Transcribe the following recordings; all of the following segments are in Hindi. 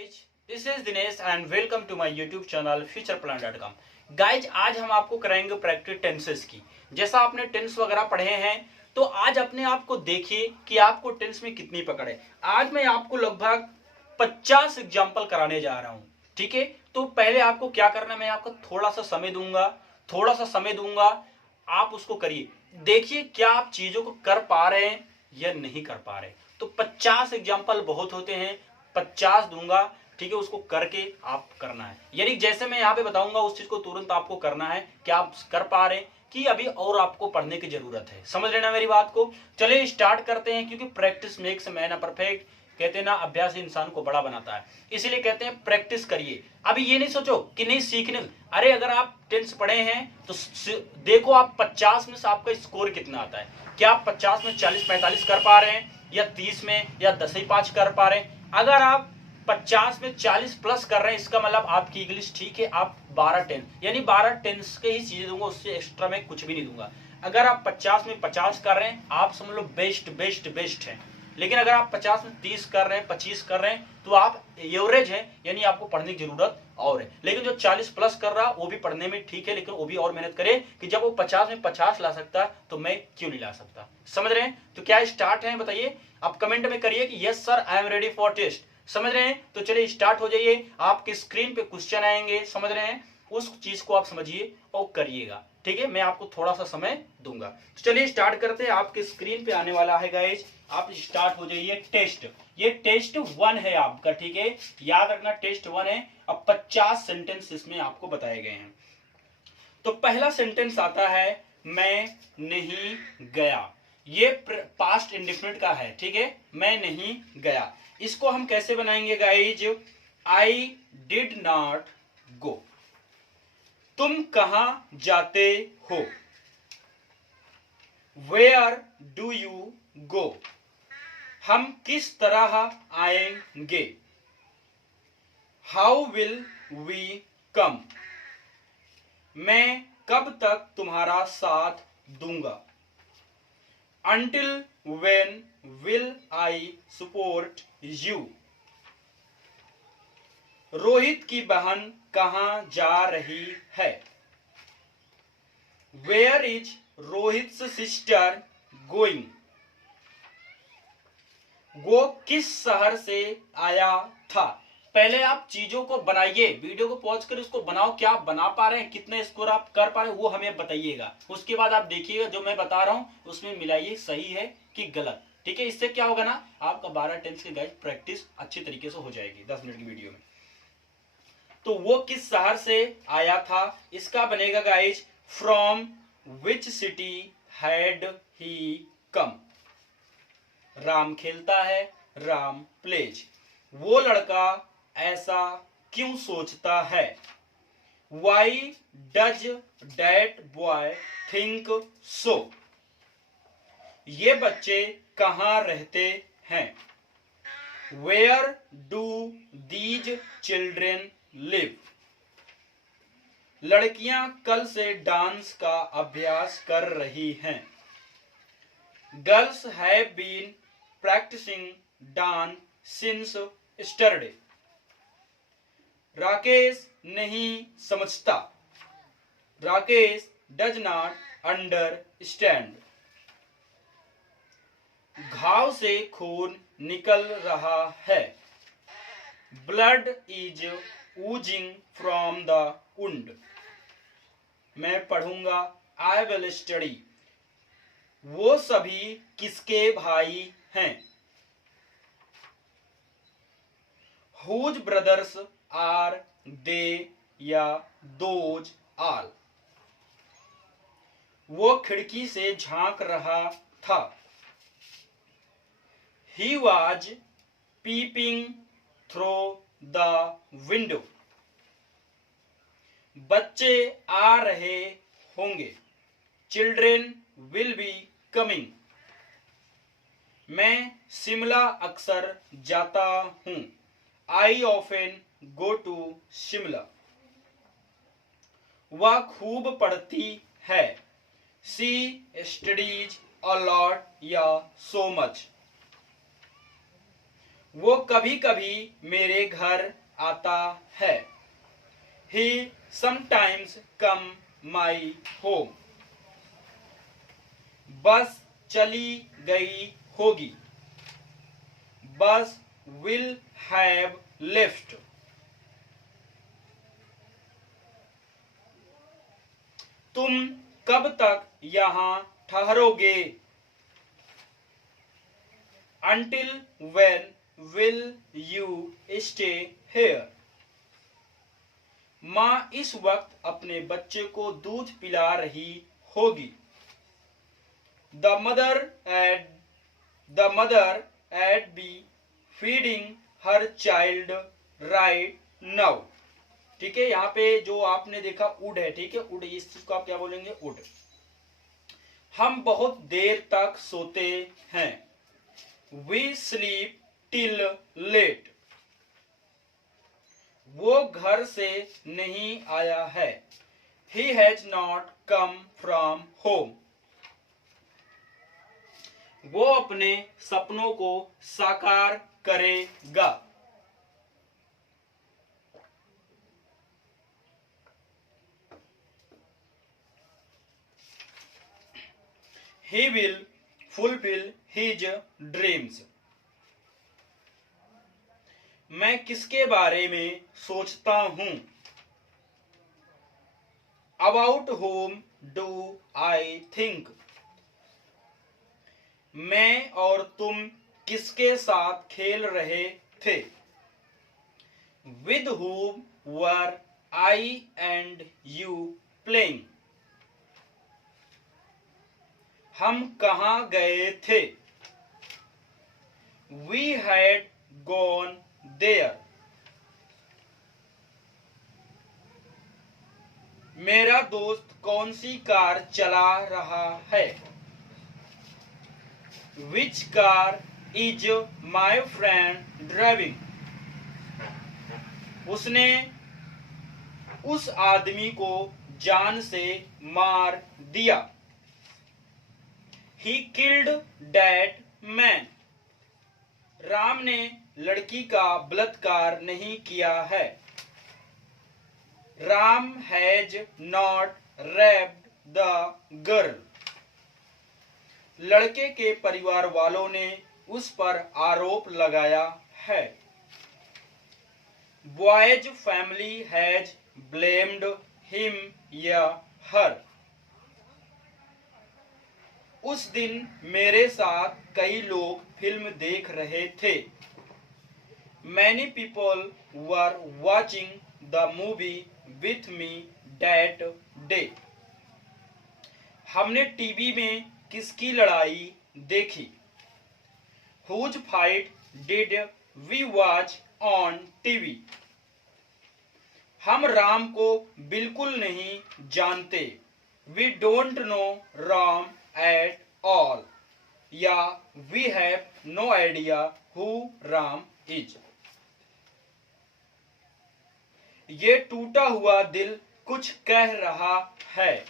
guys, this is Dinesh and welcome to my YouTube channel futureplan.com। Guys आज हम आपको कराएंगे प्रैक्टिस टेंसेस की। जैसा आपने टेंस वगैरह पढ़े हैं तो आज अपने आप को देखिए कि आपको टेंस में कितनी पकड़ है। आज मैं आपको लगभग 50 एग्जाम्पल कराने जा रहा हूं, ठीक है। तो पहले आपको क्या करना है, मैं आपको थोड़ा सा समय दूंगा, आप उसको करिए, देखिए क्या आप चीजों को कर पा रहे हैं या नहीं कर पा रहे। तो 50 एग्जाम्पल बहुत होते हैं, 50 दूंगा, ठीक है। उसको करके आप करना है, यानी जैसे मैं यहाँ पे बताऊंगा उस चीज को तुरंत आपको करना है कि आप कर पा रहे हैं कि अभी और आपको पढ़ने की जरूरत है। समझ लेना मेरी बात को। चलिए स्टार्ट करते हैं, क्योंकि प्रैक्टिस मेक्स मैन परफेक्ट, कहते हैं ना, अभ्यास इंसान को बड़ा बनाता है, इसीलिए कहते हैं प्रैक्टिस करिए। अभी ये नहीं सोचो कि नहीं सीखने, अरे अगर आप टेंस पढ़े हैं तो देखो आप 50 में से आपका स्कोर कितना आता है। क्या आप 50 में 40-45 कर पा रहे हैं, या 30 में या 10-5 कर पा रहे हैं। अगर आप 50 में 40 प्लस कर रहे हैं, इसका मतलब आपकी इंग्लिश ठीक है। आप 12 टेंस, यानी 12 टेंस के ही चीजें दूंगा, उससे एक्स्ट्रा मैं कुछ भी नहीं दूंगा। अगर आप 50 में 50 कर रहे हैं, आप समझ लो बेस्ट है। लेकिन अगर आप 50 में 30 कर रहे हैं, 25 कर रहे हैं, तो आप एवरेज है, यानी आपको पढ़ने की जरूरत और है। लेकिन जो 40 प्लस कर रहा वो भी पढ़ने में ठीक है, लेकिन वो भी और मेहनत करे कि जब वो 50 में 50 ला सकता है तो मैं क्यों नहीं ला सकता। समझ रहे हैं? तो क्या स्टार्ट है बताइए, आप कमेंट में करिए कि yes sir I am ready for test. समझ रहे हैं? तो चलिए स्टार्ट हो जाइए। आपके स्क्रीन पे क्वेश्चन आएंगे, समझ रहे हैं, उस चीज को आप समझिए और करिएगा, ठीक है। मैं आपको थोड़ा सा समय दूंगा। तो चलिए स्टार्ट करते हैं। आपके स्क्रीन पे आने वाला है गाइस, आप स्टार्ट हो जाइए। टेस्ट, ये टेस्ट 1 है आपका, ठीक है, याद रखना टेस्ट 1 है। अब 50 सेंटेंस इसमें आपको बताए गए हैं। तो पहला सेंटेंस आता है, मैं नहीं गया। ये पास्ट इंडेफिनिट का है, ठीक है, मैं नहीं गया। इसको हम कैसे बनाएंगे guys, I did not go. तुम कहां जाते हो, वेयर डू यू गो। हम किस तरह आएंगे, हाउ विल वी कम। मैं कब तक तुम्हारा साथ दूंगा, until when will I support you. Rohit की बहन कहां जा रही है, वेयर इज रोहित्स सिस्टर गोइंग। वो किस शहर से आया था। पहले आप चीजों को बनाइए, वीडियो को पॉज कर उसको बनाओ, क्या आप बना पा रहे हैं, कितने स्कोर आप कर पा रहे हैं वो हमें बताइएगा। उसके बाद आप देखिएगा जो मैं बता रहा हूं उसमें मिलाइए सही है कि गलत, ठीक है। इससे क्या होगा ना, आपका 12 टेंस की गाइस प्रैक्टिस अच्छी तरीके से हो जाएगी 10 मिनट की वीडियो में। तो वो किस शहर से आया था, इसका बनेगा guys, from which city had he come. Ram खेलता है, राम प्लेज। वो लड़का ऐसा क्यों सोचता है, why does that boy think so. ये बच्चे कहां रहते हैं, where do these children live. लड़कियां कल से डांस का अभ्यास कर रही हैं, girls have been practicing dance since yesterday. Rakesh नहीं समझता, राकेश डज नॉट अंडरस्टैंड। घाव से खून निकल रहा है, blood is Ojing from the wound. मैं पढ़ूंगा, आई विल स्टडी। वो सभी किसके भाई हैं, हुज ब्रदर्स आर दे या दोज आल। वो खिड़की से झांक रहा था, he was peeping through the window. बच्चे आ रहे होंगे, चिल्ड्रेन विल बी कमिंग। मैं शिमला अक्सर जाता हूं, I often go to Shimla. वह खूब पढ़ती है, शी स्टडीज अ लॉट या सो मच। वो कभी कभी मेरे घर आता है। He sometimes come my home. बस चली गई होगी। बस will have left. तुम कब तक यहाँ ठहरोगे? Until when will you stay here? माँ इस वक्त अपने बच्चे को दूध पिला रही होगी। The mother at be feeding her child right now. ठीक है, यहाँ पे जो आपने देखा उड है, ठीक है, उड, इस चीज को आप क्या बोलेंगे? उड। हम बहुत देर तक सोते हैं। We sleep till late. वो घर से नहीं आया है। He has not come from home. वो अपने सपनों को साकार करेगा। He will fulfill his dreams. मैं किसके बारे में सोचता हूं? About whom do I think? मैं और तुम किसके साथ खेल रहे थे? With whom were I and you playing? हम कहाँ गए थे? We had gone there. मेरा दोस्त कौन सी कार चला रहा है? Which car is my friend driving? उसने उस आदमी को जान से मार दिया। He killed that man. Ram ने लड़की का बलात्कार नहीं किया है। Ram has not raped the girl. लड़के के परिवार वालों ने उस पर आरोप लगाया है। Boy's family has blamed him या her. उस दिन मेरे साथ कई लोग फिल्म देख रहे थे। Many people were watching the movie with me that day. हमने टीवी में किसकी लड़ाई देखी? Whose fight did we watch on TV? हम राम को बिल्कुल नहीं जानते। We don't know Ram at all. या we have no idea who Ram is. ये टूटा हुआ दिल कुछ कह रहा है।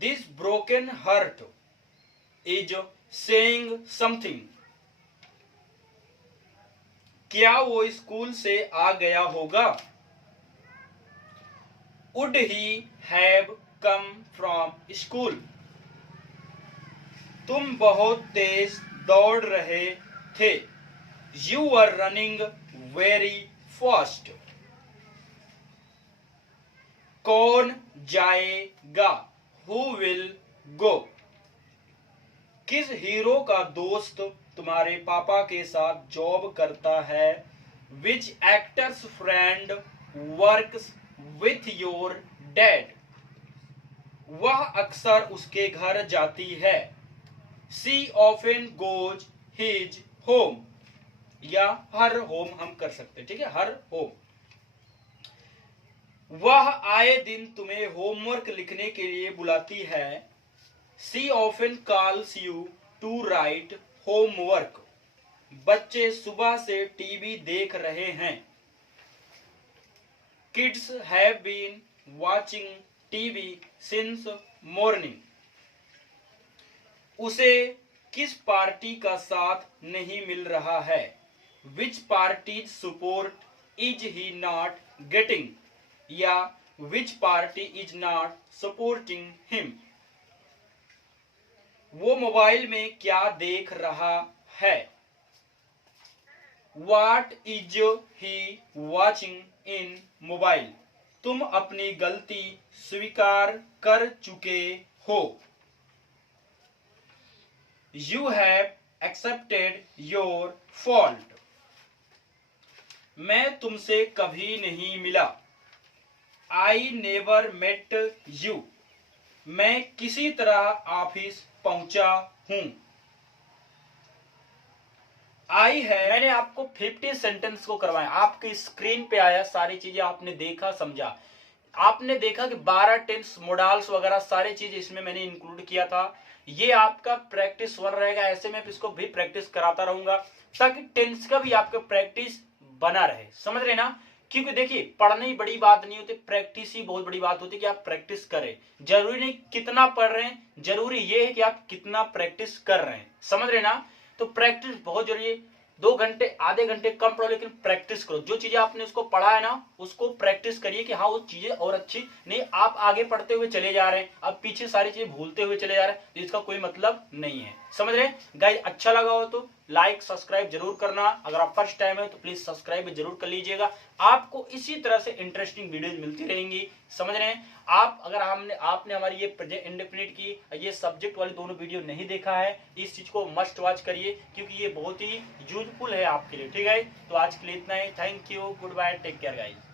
This broken heart is saying something. क्या वो स्कूल से आ गया होगा? Would he have come from school? तुम बहुत तेज दौड़ रहे थे। You were running very fast. कौन जाएगा? Who will go? किस हीरो का दोस्त तुम्हारे पापा के साथ जॉब करता है? Which actor's friend works with your dad? वह अक्सर उसके घर जाती है। She often goes his home. या her home हम कर सकते हैं, ठीक है, her home. वह आए दिन तुम्हें होमवर्क लिखने के लिए बुलाती है। She often calls you to write homework. बच्चे सुबह से टीवी देख रहे हैं। Kids have been watching TV since morning. उसे किस पार्टी का साथ नहीं मिल रहा है? Which parties support is he not getting, या which party is not supporting him. वो मोबाइल में क्या देख रहा है। What is he watching in mobile. तुम अपनी गलती स्वीकार कर चुके हो। You have accepted your fault। मैं तुमसे कभी नहीं मिला। I never met you। मैं किसी तरह ऑफिस पहुंचा हूं। आई है, मैंने आपको 50 सेंटेंस को करवाया, आपकी स्क्रीन पे आया, सारी चीजें आपने देखा समझा। आपने देखा कि 12 टेंस मोडाल्स वगैरह सारी चीज इसमें मैंने इंक्लूड किया था। ये आपका प्रैक्टिस 1 रहेगा, ऐसे में इसको भी प्रैक्टिस कराता रहूंगा ताकि टेंस का भी आपका प्रैक्टिस बना रहे। समझ रहे ना, क्योंकि देखिए पढ़ना ही बड़ी बात नहीं होती, प्रैक्टिस ही बहुत बड़ी बात होती है कि आप प्रैक्टिस करें। जरूरी नहीं कितना पढ़ रहे हैं, जरूरी ये है कि आप कितना प्रैक्टिस कर रहे हैं। समझ रहे ना, तो प्रैक्टिस बहुत जरूरी है। 2 घंटे आधे घंटे कम पढ़ो, लेकिन प्रैक्टिस करो। जो चीजें आपने उसको पढ़ा है ना, उसको प्रैक्टिस करिए कि हाँ वो चीजें और अच्छी नहीं। आप आगे पढ़ते हुए चले जा रहे हैं, अब पीछे सारी चीजें भूलते हुए चले जा रहे हैं, तो इसका कोई मतलब नहीं है। समझ रहे गाइस, अच्छा लगा हो तो लाइक सब्सक्राइब जरूर करना। अगर आप फर्स्ट टाइम है तो प्लीज सब्सक्राइब जरूर कर लीजिएगा। आपको इसी तरह से इंटरेस्टिंग वीडियोज मिलती रहेंगी। समझ रहे हैं आप, अगर आपने हमारी ये प्रोजेक्ट इंडेफिनिट की ये सब्जेक्ट वाली दोनों वीडियो नहीं देखा है, इस चीज को मस्ट वॉच करिए, क्योंकि ये बहुत ही यूजफुल है आपके लिए। ठीक है, तो आज के लिए इतना ही। Thank you, goodbye, take care guys.